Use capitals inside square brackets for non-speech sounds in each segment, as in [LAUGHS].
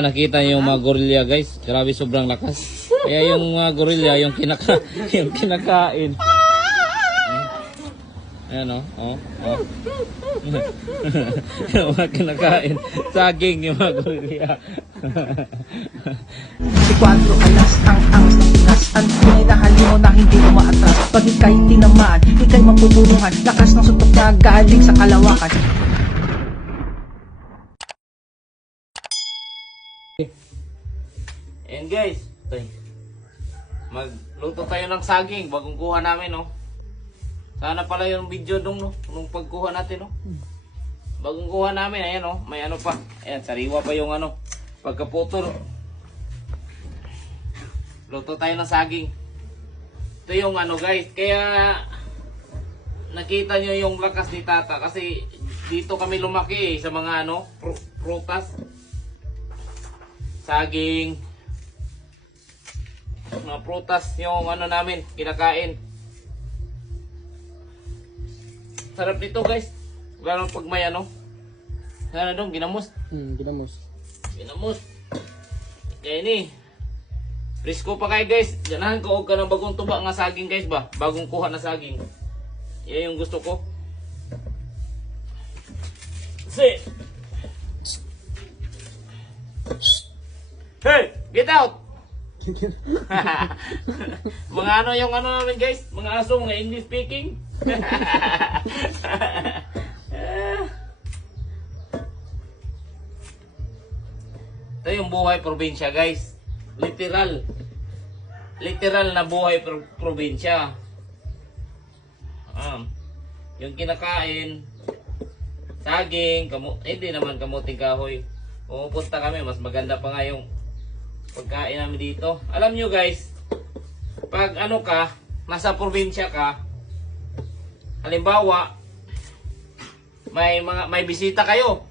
Nakita niyo yung mga gorilla guys, grabe sobrang lakas. Kaya yung mga gorilla, yung kinaka [LAUGHS] yung kinakain. Ayan o, oh, oh. [LAUGHS] yung mga kinakain. Saging yung mga gorilla. Si Quadro alas ang ang Nasaan tunay na halimaw na hindi umaatras Pag ika'y tinamaan, ika'y mapupulungan Lakas ng suntok niya galing sa kalawakan And guys, tay, magluto tayo ng saging bagong kuha namin, no? Sana pala yung video nung, no? Nung pagkuha natin, no? Bagong kuha namin, ayan, no? May ano pa. Ayan, sariwa pa yung ano. Pagkaputo, no? Luto tayo ng saging. Ito yung ano, guys. Kaya, nakita nyo yung lakas ni Tata. Kasi, dito kami lumaki, eh, sa mga, ano, pru- prutas. Saging, mga prutas yung ano namin, kinakain. Sarap nito guys. Lalo pag may ano. Ano dong, ginamos. Hmm, ginamos. Ginamos. Kaya ini. Presko pa kayo guys. Ganahan ko og ka ng bagong tuba nga saging guys ba. Bagong kuha na saging. Yan yung gusto ko. Si. Hey, get out! Mga ano yung ano namin guys, mga aso, mga English speaking. [LAUGHS] Ito yung buhay probinsya guys. Literal. Literal na buhay pro- probinsya. Um, yung kinakain, saging, kamu eh, hindi naman kamuting kahoy. Pumupunta kami, mas maganda pa nga yung pagkain namin dito. Alam nyo guys, pag ano ka, nasa probinsya ka, halimbawa, may mga may bisita kayo.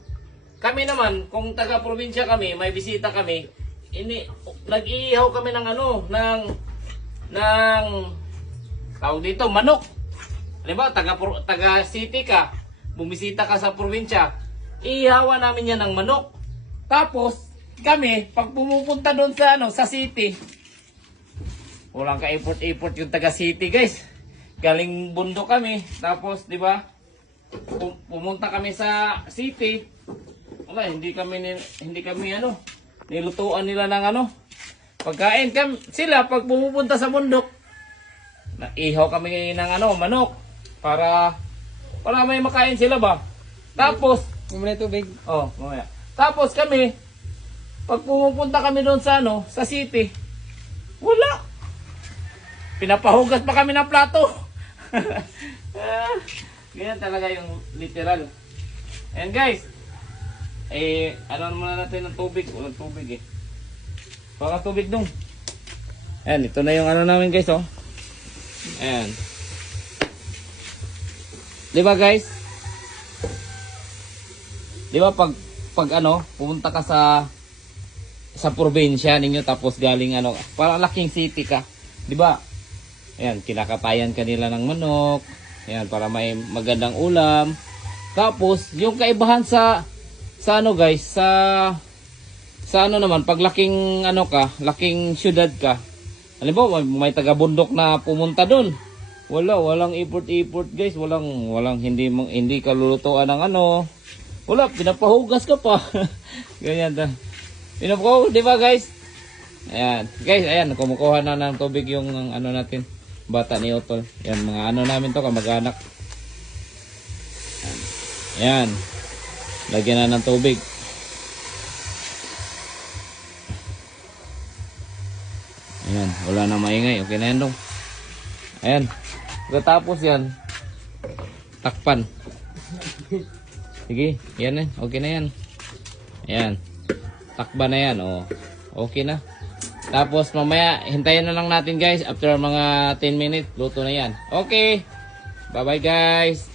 Kami naman, kung taga probinsya kami, may bisita kami, ini nag-iihaw kami ng ano, ng ng tawag dito, manok. Halimbawa, taga taga city ka, bumisita ka sa probinsya, iihawan namin yan ng manok. Tapos, kami, pag pumupunta doon sa ano, sa city, walang ka-import-import yung taga city, guys. Galing bundok kami. Tapos, di ba? pum- Pumunta kami sa city. Wala, hindi kami hindi kami ano, nilutuan nila ng ano. Pagkain kam sila pag pumupunta sa bundok. Naihaw kami ng ano, manok para para may makain sila ba. Tapos, Muna tubig. Oh, mamaya. Tapos kami, pag pumupunta kami doon sa ano, sa city, wala. Pinapahugas pa kami ng plato. [LAUGHS] Ah, Ganyan talaga yung literal. And guys, eh, ano muna natin ng tubig? Walang tubig eh. Baka tubig dong. Ayan, ito na yung ano namin guys, oh. Ayan. Di ba guys? Di ba pag pag ano, pumunta ka sa sa probinsya ninyo tapos galing ano, parang laking city ka. Di ba? Ayan, kinakatayan ka nila ng manok. Ayan, para may magandang ulam. Tapos, yung kaibahan sa sa ano guys, sa sa ano naman, pag laking ano ka, laking syudad ka. Halimbawa, may, may taga-bundok na pumunta doon. Wala, walang import-import guys, walang walang hindi hindi ka lulutuan ng ano. Wala, pinapahugas ka pa. [LAUGHS] Ganyan ta. Pinapahugas, di ba guys? Ayan. Guys, ayan, kumukuha na ng tubig yung ano natin. Bata ni Otol. Yan, mga ano namin to, kamag-anak. Ayan. Lagyan na ng tubig. Ayan, wala na maingay. Okay na yan dong. Ayan. Pagkatapos yan, takpan. Sige, yan eh. Okay na yan. Ayan. Takba na yan. Oh. Okay na. Tapos mamaya, hintayin na lang natin guys. After mga 10 minutes, luto na yan. Okay. Bye-bye guys.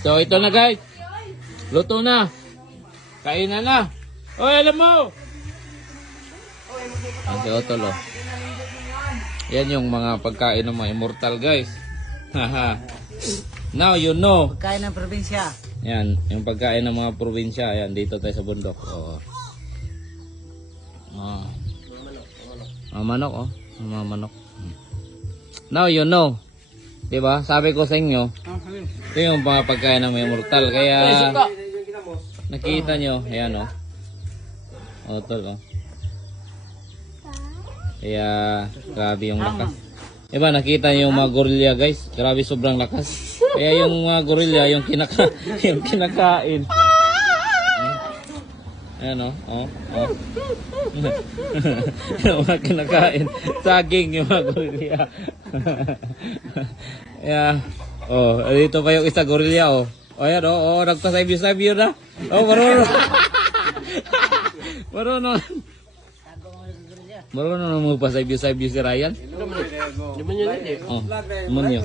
So, ito na guys. Luto na. Kainan na. Oy, alam mo. Ang si Otol, oh. Yan yung mga pagkain ng mga immortal guys. [LAUGHS] Haha. Now you know. Pagkain ng probinsya Yan, yung pagkain ng mga probinsya. Yan, dito tayo sa bundok. Oo. Oh. Mga manok, oh. Mga manok. Hmm. Now you know. Diba? Sabi ko sa inyo, ito yung mga pagkain ng mortal. Kaya, nakita nyo, ayan, oh. Oh, tol, oh. Kaya, grabe yung lakas. Diba, nakita niyo yung mga gorilla, guys. Grabe, sobrang lakas. Kaya yung mga gorilla, yung kinaka, [LAUGHS] yung kinakain. Ayan, oh. Oh, oh. [LAUGHS] yung mga kinakain. Saging yung mga gorilla. [LAUGHS] yeah. Oh, dito pa yung isa gorilla, oh. Oh, ayan, oh. Oh, nagpa-save-save na. Oh, marunong. marunong. Marunong na magpa-save-save si Ryan. Oh, munyo.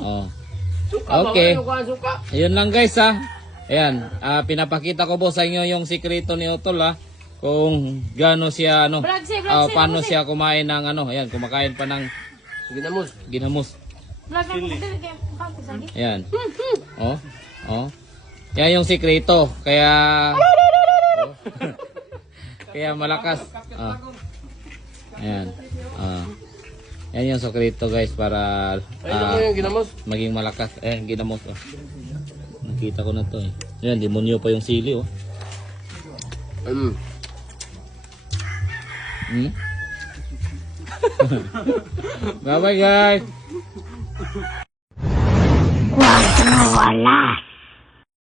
Oh. Okay. Ayun lang guys ha. Ayan, ah, pinapakita ko po sa inyo yung sikreto ni Otol ha. Kung gaano siya ano, ah, paano siya kumain ng ano, ayan, kumakain pa ng Ginamos. ginamos. Vlog ako dili kay kako sagi. Ayan. Oh, oh. Yan yung sikreto. Kaya oh. [LAUGHS] Kaya malakas. Ah. Ayan. Ah. Yan yung sikreto guys para ah, yung ginamos? maging malakas. Eh, ginamos. Oh. Nakita ko na to eh. Yan, demonyo pa yung sili oh. Mm. Hmm? [LAUGHS] Bye bye guys. Na wala.